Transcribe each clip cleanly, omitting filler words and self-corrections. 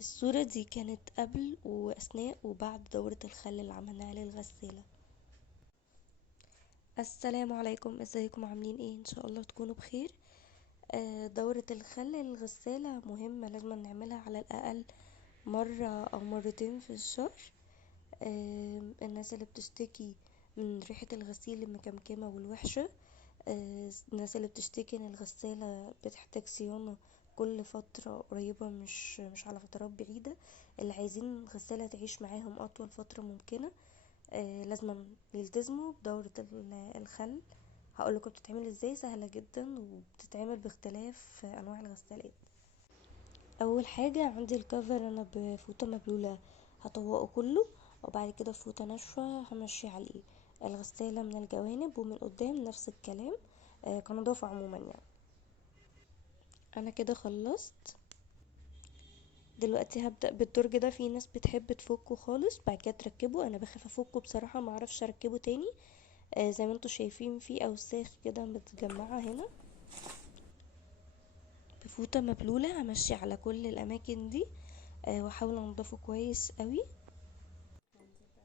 الصورة دي كانت قبل وأثناء وبعد دورة الخل اللي عملناها للغسالة. السلام عليكم، ازيكم عاملين ايه؟ ان شاء الله تكونوا بخير. دورة الخل للغسالة مهمة، لازم نعملها على الأقل مرة أو مرتين في الشهر. الناس اللي بتشتكي من ريحة الغسيل المكمكمة والوحشة، الناس اللي بتشتكي ان الغسالة بتحتاج صيانة كل فترة قريبة، مش على فترات بعيدة، اللي عايزين الغسالة تعيش معاهم أطول فترة ممكنة، لازم يلتزموا بدورة الخل. هقولكم بتتعمل ازاي، سهلة جدا وبتتعمل باختلاف أنواع الغسالات. أول حاجة عندي الكفر، أنا بفوطة مبلولة هطوقه كله، وبعد كده فوطة ناشفة همشي عليه الغسالة من الجوانب ومن قدام نفس الكلام، كنظافة عموما يعني. انا كده خلصت. دلوقتي هبدأ بالدرج ده، في ناس بتحب تفكه خالص بعد كده تركبه، انا بخاف افكه بصراحة، معرفش اركبه تاني. زي ما انتوا شايفين في اوساخ كده متجمعة هنا. بفوطة مبلولة همشي على كل الاماكن دي، واحاول انضفه كويس قوي.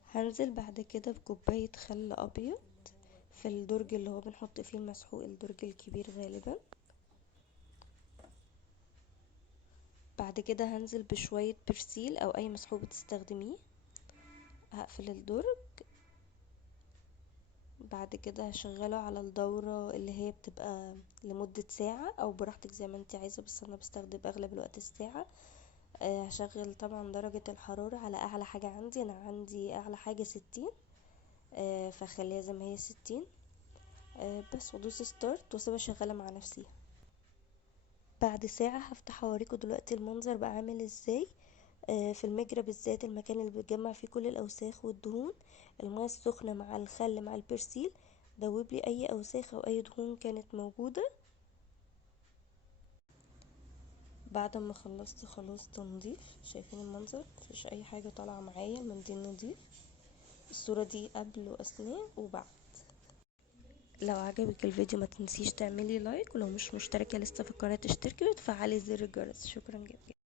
هنزل بعد كده بكوباية خل ابيض في الدرج اللي هو بنحط فيه المسحوق، الدرج الكبير غالبا. بعد كده هنزل بشوية برسيل او اي مسحوق بتستخدميه. هقفل الدرج، بعد كده هشغله على الدورة اللي هي بتبقى لمدة ساعة او براحتك زي ما انت عايزة، بس انا بستخدم اغلب الوقت الساعة. هشغل طبعا درجة الحرارة على اعلى حاجة عندي، انا عندي اعلى حاجة 60، فخليها زي ما هي 60. بس وادوس ستارت واسيبها شغالة مع نفسها. بعد ساعة هفتح اوريكم دلوقتي المنظر بقى عامل ازاي. في المجرى بالذات، المكان اللي بتجمع فيه كل الاوساخ والدهون، المياه السخنة مع الخل مع البرسيل دوب لي اي اوساخ او اي دهون كانت موجودة. بعد ما خلصت خلاص تنظيف، شايفين المنظر، مفيش اي حاجة طالعة معايا، المنديل نظيف. الصورة دي قبل واثناء وبعد. لو عجبك الفيديو ما تنسيش تعملي لايك، ولو مش مشتركة لسه في القناة تشتركي وتفعلي زر الجرس. شكرا جدا.